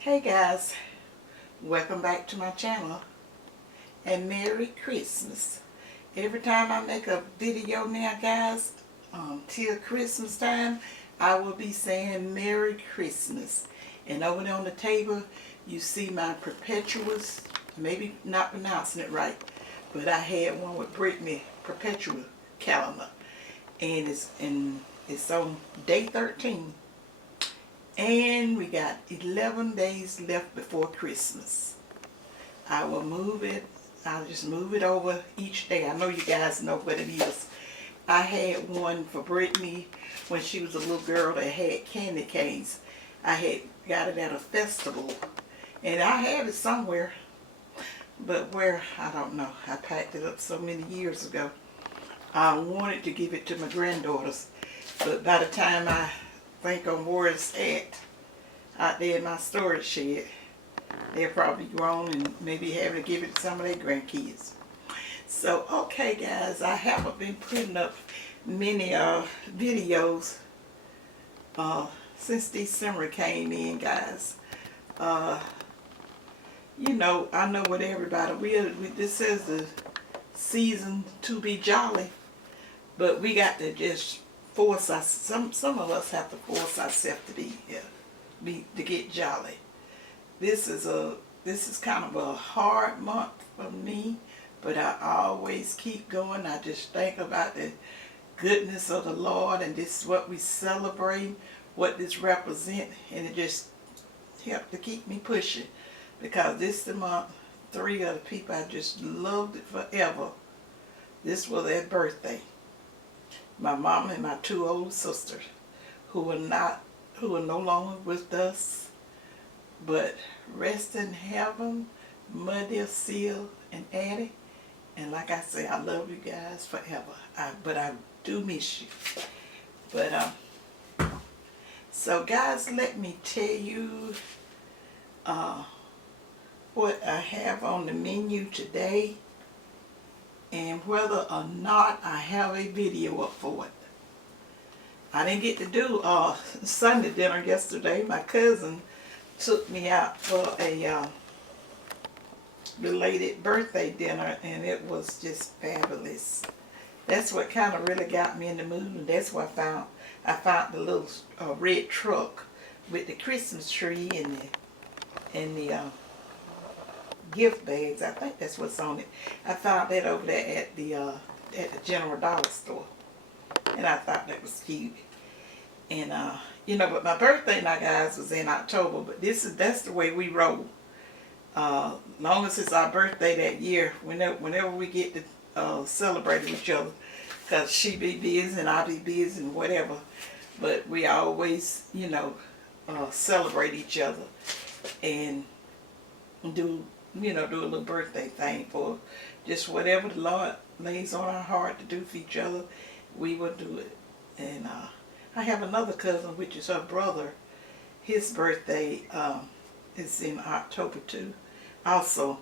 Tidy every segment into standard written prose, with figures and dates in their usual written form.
Hey guys, welcome back to my channel and Merry Christmas. Every time I make a video now guys, till Christmas time, I will be saying Merry Christmas. And over there on the table, you see my perpetuals, maybe not pronouncing it right, but I had one with Brittany perpetual calendar. And it's on day 13. And we got 11 days left before Christmas. I will move it. I'll just move it over each day. I know you guys know what it is. I had one for Brittany when she was a little girl that had candy canes. I had got it at a festival. And I have it somewhere. But where, I don't know. I packed it up so many years ago. I wanted to give it to my granddaughters. But by the time I think on where it's at out there in my storage shed, they're probably grown and maybe having to give it to some of their grandkids. So okay guys, I haven't been putting up many videos since December came in guys. You know, I know what everybody this is the season to be jolly, but we got to just force us. Some of us have to force ourselves to to get jolly. This is kind of a hard month for me, but I always keep going. I just think about the goodness of the Lord, and this is what we celebrate, what this represents, and it just helped to keep me pushing, because this is the month 3 of the people I just loved it forever. This was their birthday. My mom and my 2 older sisters, who are no longer with us, but rest in heaven, Mother, Seal, and Addie. And like I say, I love you guys forever. But I do miss you. But so guys, let me tell you what I have on the menu today, and whether or not I have a video up for it. I didn't get to do Sunday dinner yesterday. My cousin took me out for a belated birthday dinner, and it was just fabulous. That's what kind of really got me in the mood, and that's what I found the little red truck with the Christmas tree and the gift bags. I think that's what's on it. I found that over there at the General Dollar store, and I thought that was cute. And you know, but my birthday now guys was in October, but that's the way we roll. Long as it's our birthday that year, whenever we get to celebrate each other, because she be busy and I be busy and whatever, but we always, you know, celebrate each other and do a little birthday thing for just whatever the Lord lays on our heart to do for each other, we will do it. And I have another cousin, which is her brother. His birthday is in October too, also.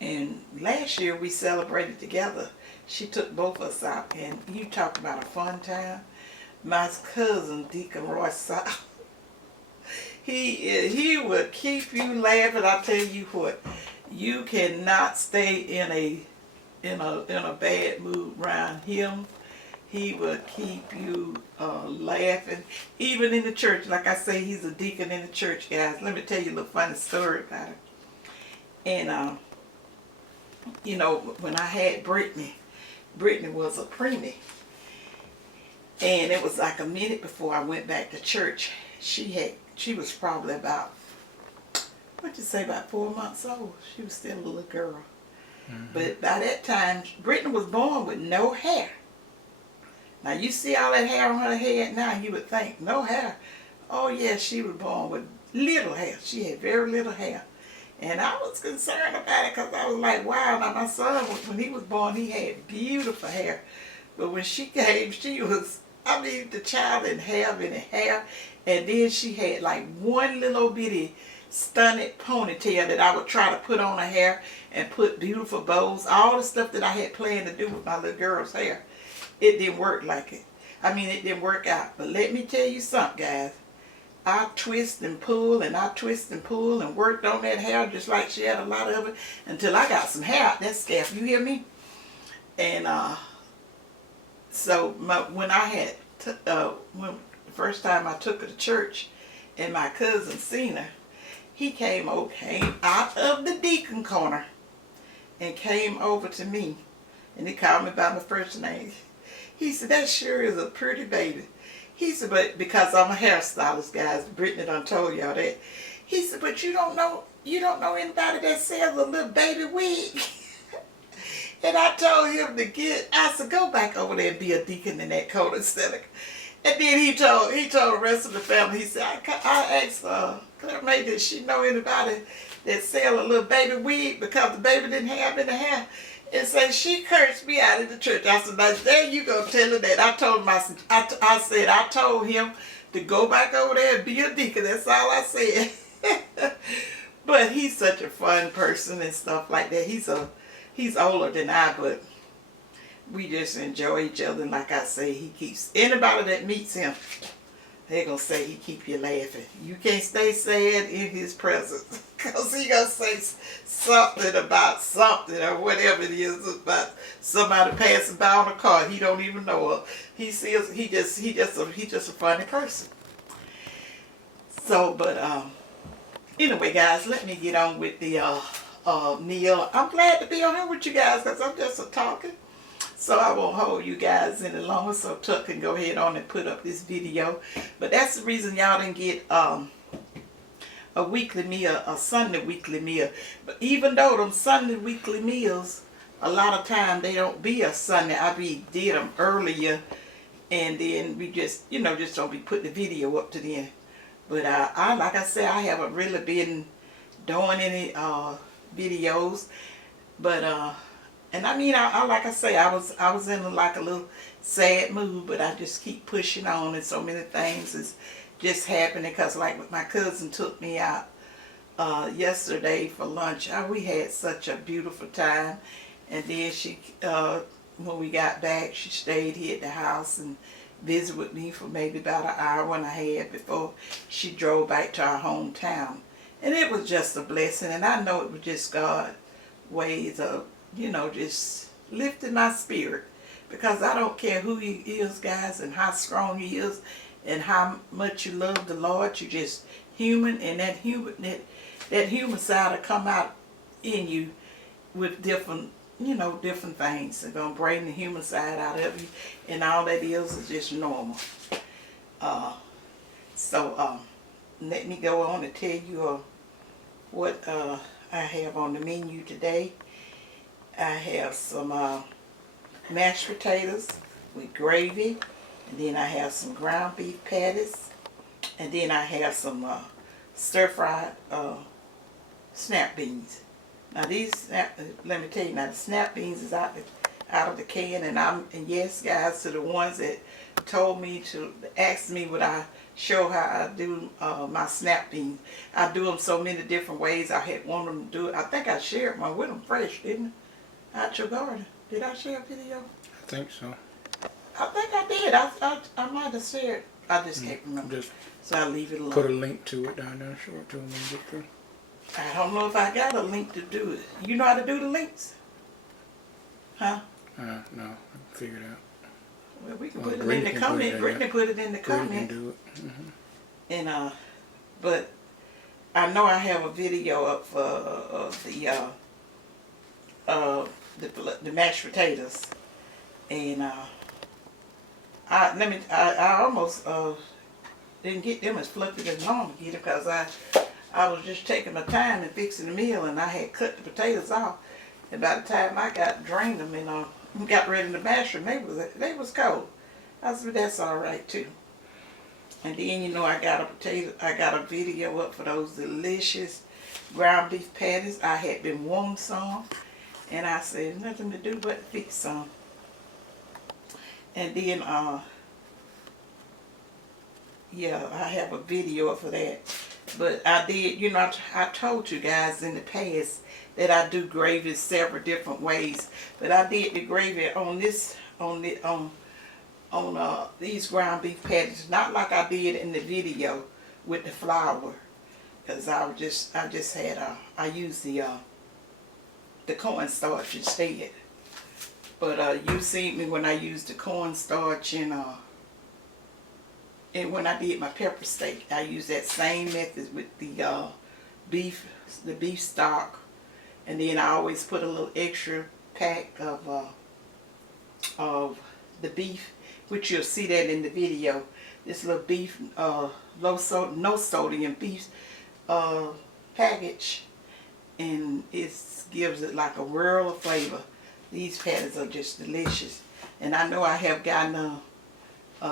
And last year we celebrated together. She took both of us out, and you talk about a fun time. My cousin, Deacon Royce, he would keep you laughing. I tell you what, you cannot stay in a bad mood around him. He would keep you laughing, even in the church. Like I say, he's a deacon in the church, guys. Let me tell you a little funny story about it. And you know, when I had Brittany was a preemie, and it was like a minute before I went back to church. She was probably about, what'd you say, about 4 months old. She was still a little girl. Mm-hmm. But by that time, Brittany was born with no hair. Now you see all that hair on her head now, you would think, no hair. Oh yeah, she was born with little hair. She had very little hair. And I was concerned about it, because I was like, wow, now my son, when he was born, he had beautiful hair. But when she came, she was, I mean, the child didn't have any hair. And then she had like one little bitty stunted ponytail that I would try to put on her hair and put beautiful bows. All the stuff that I had planned to do with my little girl's hair. It didn't work like it. I mean, it didn't work out. But let me tell you something, guys. I twist and pull and I twist and pull and worked on that hair just like she had a lot of it until I got some hair out that scalp. You hear me? And so when I had when the first time I took her to church, and my cousin seen her, he came out of the deacon corner and came over to me, and he called me by my first name. He said, "That sure is a pretty baby." He said, "But because I'm a hairstylist, guys, Brittany done told y'all that." He said, "But you don't know anybody that sells a little baby wig." And I told him I said, "Go back over there and be a deacon in that corner instead of." And then he told the rest of the family, he said, I asked Claire May, did she know anybody that sell a little baby wig because the baby didn't have any hair? And so she cursed me out of the church. I said, "Now there you go, tell her that." I told him, I told him to go back over there and be a deacon. That's all I said. But he's such a fun person and stuff like that. He's older than I, but we just enjoy each other. And like I say, he keeps anybody that meets him, they're gonna say he keep you laughing. You can't stay sad in his presence, because he gonna say something about something or whatever it is about somebody passing by on a car he don't even know of. He just a funny person. So, but anyway, guys, let me get on with the Neil. I'm glad to be on here with you guys because I'm just a talking. So I won't hold you guys any longer, so Tuck can go ahead on and put up this video. But that's the reason y'all didn't get a weekly meal, a Sunday weekly meal. But even though them Sunday weekly meals, a lot of time they don't be a Sunday. Did them earlier, and then we just, just don't be putting the video up to them. But I like I said, I haven't really been doing any videos. But and I mean, I like I say, I was in like a little sad mood, but I just keep pushing on, and so many things is just happening. Because like my cousin took me out yesterday for lunch. We had such a beautiful time, and then she, when we got back, she stayed here at the house and visited with me for maybe about an hour and a half before she drove back to our hometown. And it was just a blessing, and I know it was just God's ways of, just lifting my spirit, because I don't care who he is, guys, and how strong he is and how much you love the Lord. You're just human, and that human side will come out in you with different things. They're going to bring the human side out of you, and all that is just normal. So let me go on and tell you what I have on the menu today. I have some mashed potatoes with gravy, and then I have some ground beef patties, and then I have some stir-fried snap beans. Now let me tell you, now the snap beans is out of the can, and yes, guys, to the ones that told me to ask me would I show how I do my snap beans. I do them so many different ways. I had one of them do it. I think I shared one with them fresh, didn't I? Out your garden. Did I share a video? I think so. I think I did. I might have shared. I just can't remember. So I'll leave it alone. Put a link to it down there. Show it to them when you get through. I don't know if I got a link to do it. You know how to do the links? Huh? No, I can figure it out. Well, we can put it in the comment. Brittany put it in the comment. Brittany can do it. Mm-hmm. And but I know I have a video up for the mashed potatoes, and I almost didn't get them as fluffy as normal to get them, because I was just taking my time and fixing the meal, and I had cut the potatoes off, and by the time I got drained them and got ready to mash them, they was cold. I said, that's all right too. And then I got a video up for those delicious ground beef patties. I had been wanting some, and I said nothing to do but fix some. And then yeah, I have a video up for that. But I did, I told you guys in the past that I do gravy several different ways. But I did the gravy on these ground beef patties, not like I did in the video with the flour, because I just had I used the cornstarch instead. But you seen me when I used the cornstarch and when I did my pepper steak, I used that same method with the beef stock, and then I always put a little extra pack of the beef, which you'll see that in the video. This little beef, no sodium beef package, and it gives it like a whirl of flavor. These patties are just delicious, and I know I have gotten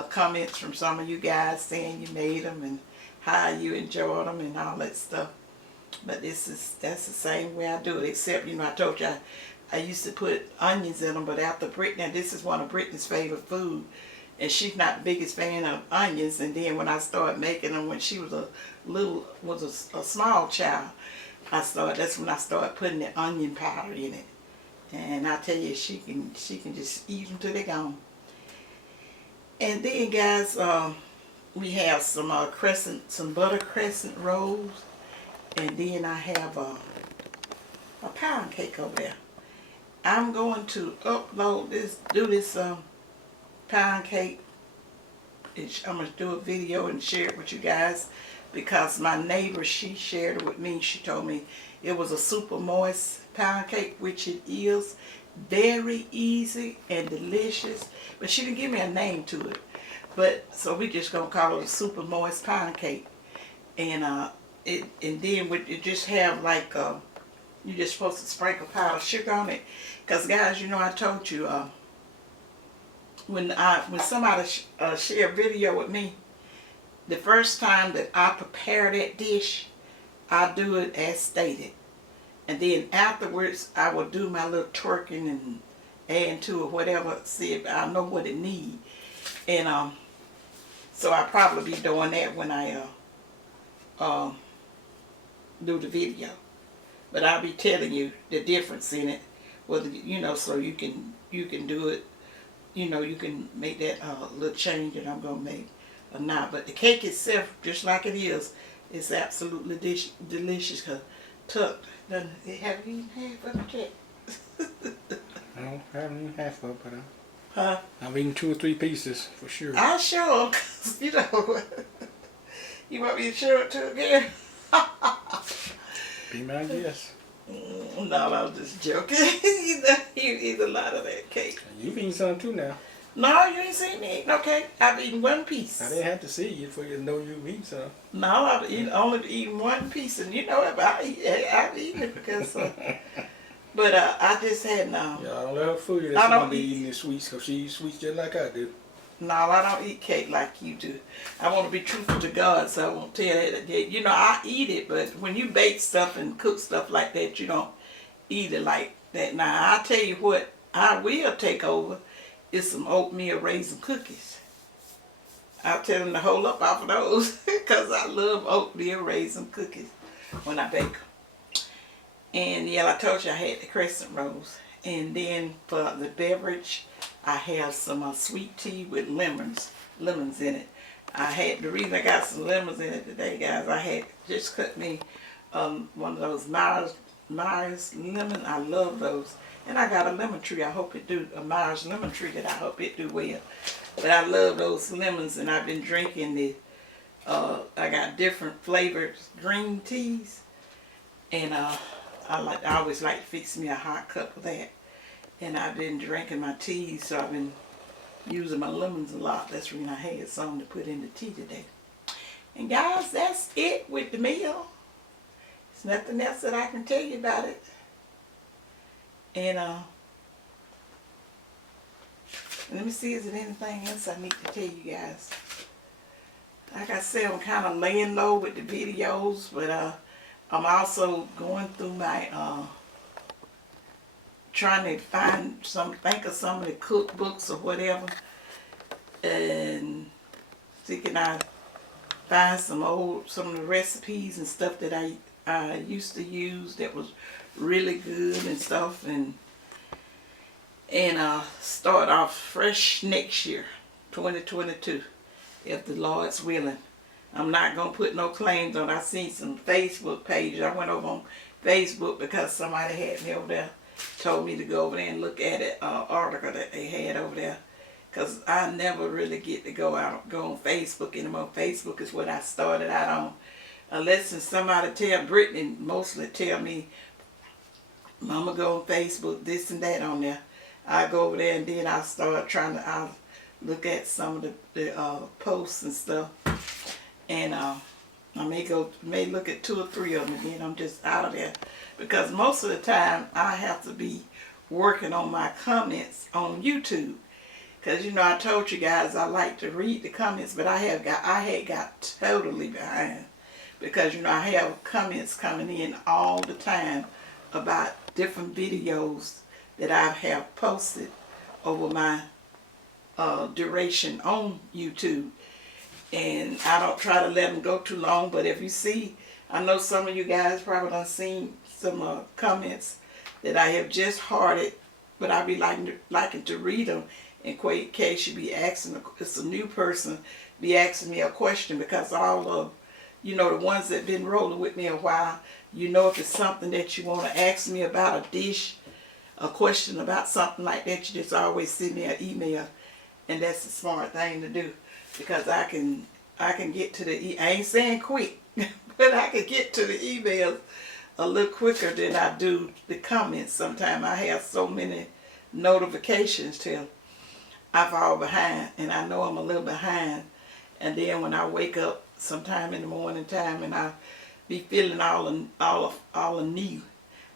comments from some of you guys saying you made them and how you enjoyed them and all that stuff. But that's the same way I do it, except, you know, I told you I used to put onions in them, but after Brittany, this is one of Brittany's favorite food, and she's not the biggest fan of onions. And then when I started making them when she was a small child, that's when I started putting the onion powder in it. And I tell you, she can just eat them till they're gone. And then, guys, we have some butter crescent rolls, and then I have a pound cake over there. I'm going to do this pound cake. I'm going to do a video and share it with you guys, because my neighbor, she shared it with me. She told me it was a super moist pound cake, which it is. Very easy and delicious, but she didn't give me a name to it. But so we just gonna call it a super moist pound cake, and then it just have like you're just supposed to sprinkle powdered sugar on it, because guys, you know, I told you when somebody share a video with me, the first time that I prepare that dish, I do it as stated. And then afterwards, I will do my little twerking and add to it, whatever, see if I know what it needs. And so I'll probably be doing that when I do the video. But I'll be telling you the difference in it, whether, you know, so you can do it, you know, you can make that little change that I'm going to make or not. But the cake itself, just like it is absolutely delicious, because Tuck, they haven't eaten half of it yet. No, I haven't eaten half of it, but I've eaten 2 or 3 pieces for sure. I'll show them, because, you know, you want me to show it to again? Be my guest. No, I was just joking. You know, you eat a lot of that cake. You've eaten some too now. No, you ain't seen me eat no cake. I've eaten one piece. I didn't have to see you for you to know you've eaten some. No, I've only eaten one piece, and you know, if I've eaten it because. But I just had no. Yeah, I don't let her fool you. That's gonna be eating the sweets, because she eats sweets just like I do. No, I don't eat cake like you do. I want to be truthful to God, so I won't tell that again. You know, I eat it, but when you bake stuff and cook stuff like that, you don't eat it like that. Now, I'll tell you what I will take over is some oatmeal raisin cookies. I'll tell them to hold up off of those, because I love oatmeal raisin cookies when I bake them. And yeah, I told you I had the crescent rolls. And then for the beverage, I have some sweet tea with lemons in it. The reason I got some lemons in it today, guys, I had just cut me one of those Myers lemon. I love those. And I got a lemon tree. I hope it do, a Myers lemon tree that I hope it do well. But I love those lemons, and I've been drinking I got different flavored green teas. And I always like to fix me a hot cup of that. And I've been drinking my tea, so I've been using my lemons a lot. That's when I had some to put in the tea today. And guys, that's it with the meal. There's nothing else that I can tell you about it. And let me see, is there anything else I need to tell you guys? Like I said, I'm kind of laying low with the videos, but I'm also going through my trying to think of some of the cookbooks or whatever, and see can I find some of the recipes and stuff that I used to use that was really good and stuff, and start off fresh next year, 2022, if the Lord's willing. I'm not going to put no claims on. I seen some Facebook pages. I went over on Facebook because somebody had me over there, told me to go over there and look at it, article that they had over there. Because I never really get to go on Facebook anymore. Facebook is what I started out on. Unless somebody tell, Brittany mostly tell me, Mama, go on Facebook, this and that on there. I go over there and then I'll start I'll look at some of the posts and stuff. And I may look at 2 or 3 of them, and then I'm just out of there. Because most of the time I have to be working on my comments on YouTube. Because, you know, I told you guys I like to read the comments, but I had got totally behind. Because, you know, I have comments coming in all the time about different videos that I have posted over my duration on YouTube. And I don't try to let them go too long, but if you see, I know some of you guys probably done seen some comments that I have just hearted, but I be liking to read them in case you be asking, it's a new person, be asking me a question, because all of, you know, the ones that been rolling with me a while, you know, if it's something that you want to ask me about, a dish, a question about something like that, you just always send me an email, and that's the smart thing to do. Because I can get to I ain't saying quick, but I can get to the emails a little quicker than I do the comments. Sometimes I have so many notifications till I fall behind, and I know I'm a little behind. And then when I wake up sometime in the morning time and I be feeling all new,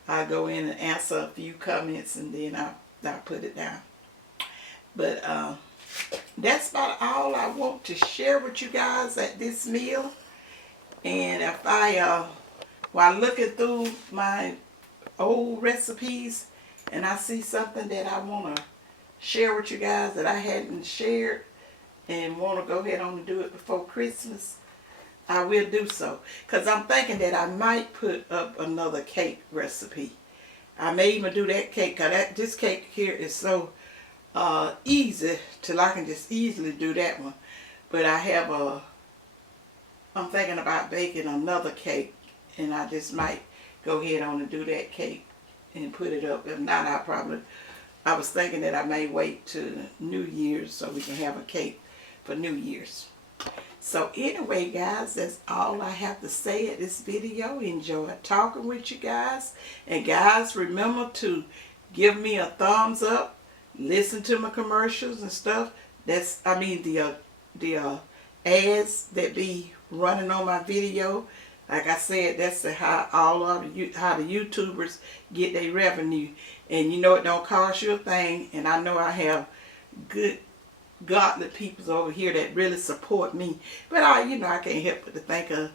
I go in and answer a few comments, and then I put it down. But that's about all I want to share with you guys at this meal. And if while looking through my old recipes and I see something that I want to share with you guys that I hadn't shared and want to go ahead on and do it before Christmas, I will do so. Because I'm thinking that I might put up another cake recipe. I may even do that cake, because this cake here is so easy till I can just easily do that one. But I have I'm thinking about baking another cake, and I just might go ahead on and do that cake and put it up. If not, I was thinking that I may wait to New Year's so we can have a cake for New Year's. So anyway, guys, that's all I have to say at this video. Enjoyed talking with you guys. And guys, remember to give me a thumbs up. Listen to my commercials and stuff. The ads that be running on my video. Like I said, that's how the YouTubers get their revenue. And you know, it don't cost you a thing. And I know I have good, godly people over here that really support me. But I can't help but to think of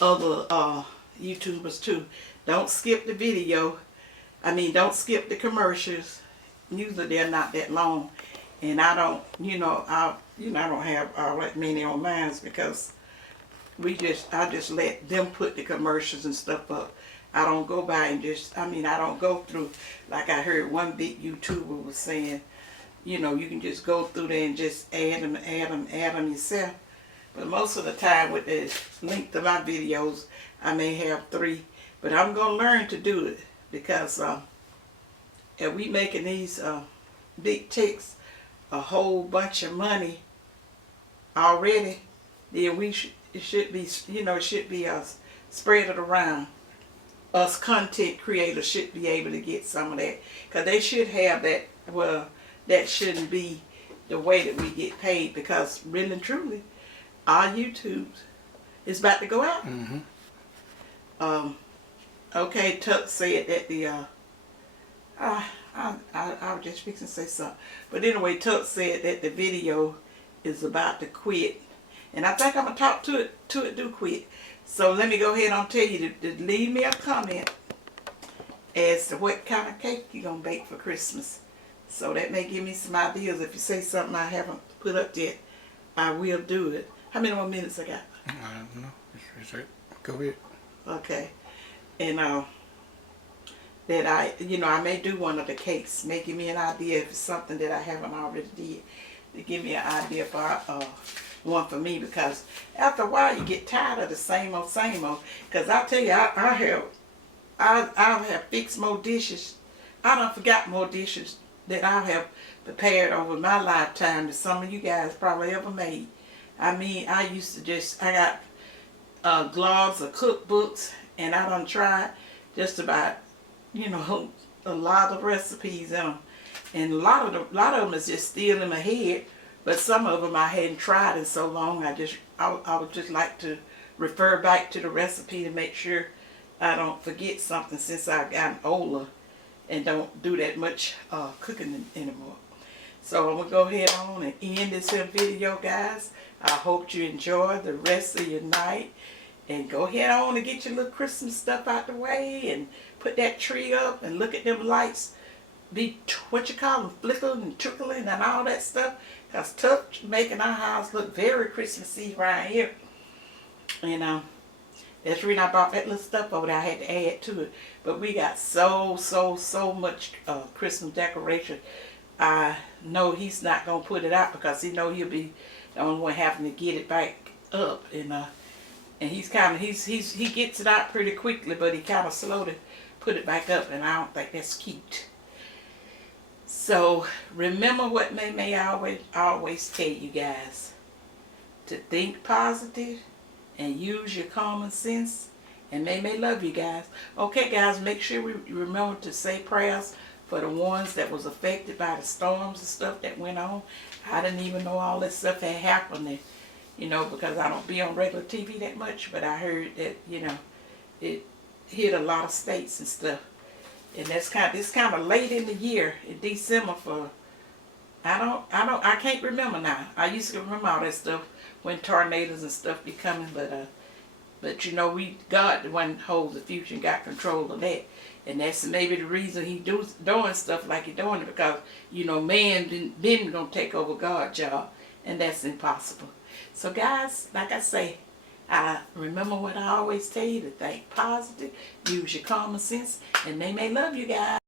other YouTubers too. Don't skip the video. Don't skip the commercials. Usually they're not that long, and I don't, I don't have all that many on mine because I just let them put the commercials and stuff up. I don't go by and I don't go through, like I heard one big YouTuber was saying, you can just go through there and just add them yourself. But most of the time with the length of my videos, I may have 3, but I'm going to learn to do it because if we making these big checks a whole bunch of money already, then it should be spread it around. Us content creators should be able to get some of that, because they should have that. Well, that shouldn't be the way that we get paid, because really and truly, our YouTube is about to go out. Mm-hmm. Okay, Tuck said that I was just fixing to say something. But anyway, Tuck said that the video is about to quit. And I think I'm going to talk to it do quit. So let me go ahead and tell you to leave me a comment as to what kind of cake you're going to bake for Christmas. So that may give me some ideas. If you say something I haven't put up yet, I will do it. How many more minutes I got? I don't know. It's right. Go ahead. Okay. And that I may do one of the cakes. May give me an idea if it's something that I haven't already did. To give me an idea for one for me, because after a while you get tired of the same old, same old. Because I tell you, I have fixed more dishes. I done forgot more dishes that I have prepared over my lifetime that some of you guys probably ever made. I mean, I used to just, I got gloves of cookbooks, and I done tried just about, you know, a lot of recipes in them. And a lot of them is just still in my head, but some of them I hadn't tried in so long. I would just like to refer back to the recipe to make sure I don't forget something, since I've gotten older and don't do that much cooking anymore. So I'm going to go ahead on and end this here video, guys. I hope you enjoy the rest of your night. And go ahead on and get your little Christmas stuff out the way and put that tree up and look at them lights be, what you call them, flickering and trickling and all that stuff. Because tough making our house look very Christmassy right here. And that's the reason I brought that little stuff over there. I had to add to it. But we got so much Christmas decoration. I know he's not going to put it out because he know he'll be the only one having to get it back up. And he's kind of, he gets it out pretty quickly, but he kind of slow to put it back up, and I don't think that's cute. So remember what May always tell you guys, to think positive and use your common sense, and May love you guys. Okay, guys, make sure we remember to say prayers for the ones that was affected by the storms and stuff that went on. I didn't even know all this stuff had happened there. You know, because I don't be on regular TV that much, but I heard that, you know, it hit a lot of states and stuff. And it's kind of late in the year, in December for, I can't remember now. I used to remember all that stuff when tornadoes and stuff be coming, but you know, God the one holds the future and got control of that. And that's maybe the reason he doing stuff like he doing it, because, you know, man been gonna take over God's job, and that's impossible. So guys, like I say, remember what I always tell you, to think positive, use your common sense, and they may love you guys.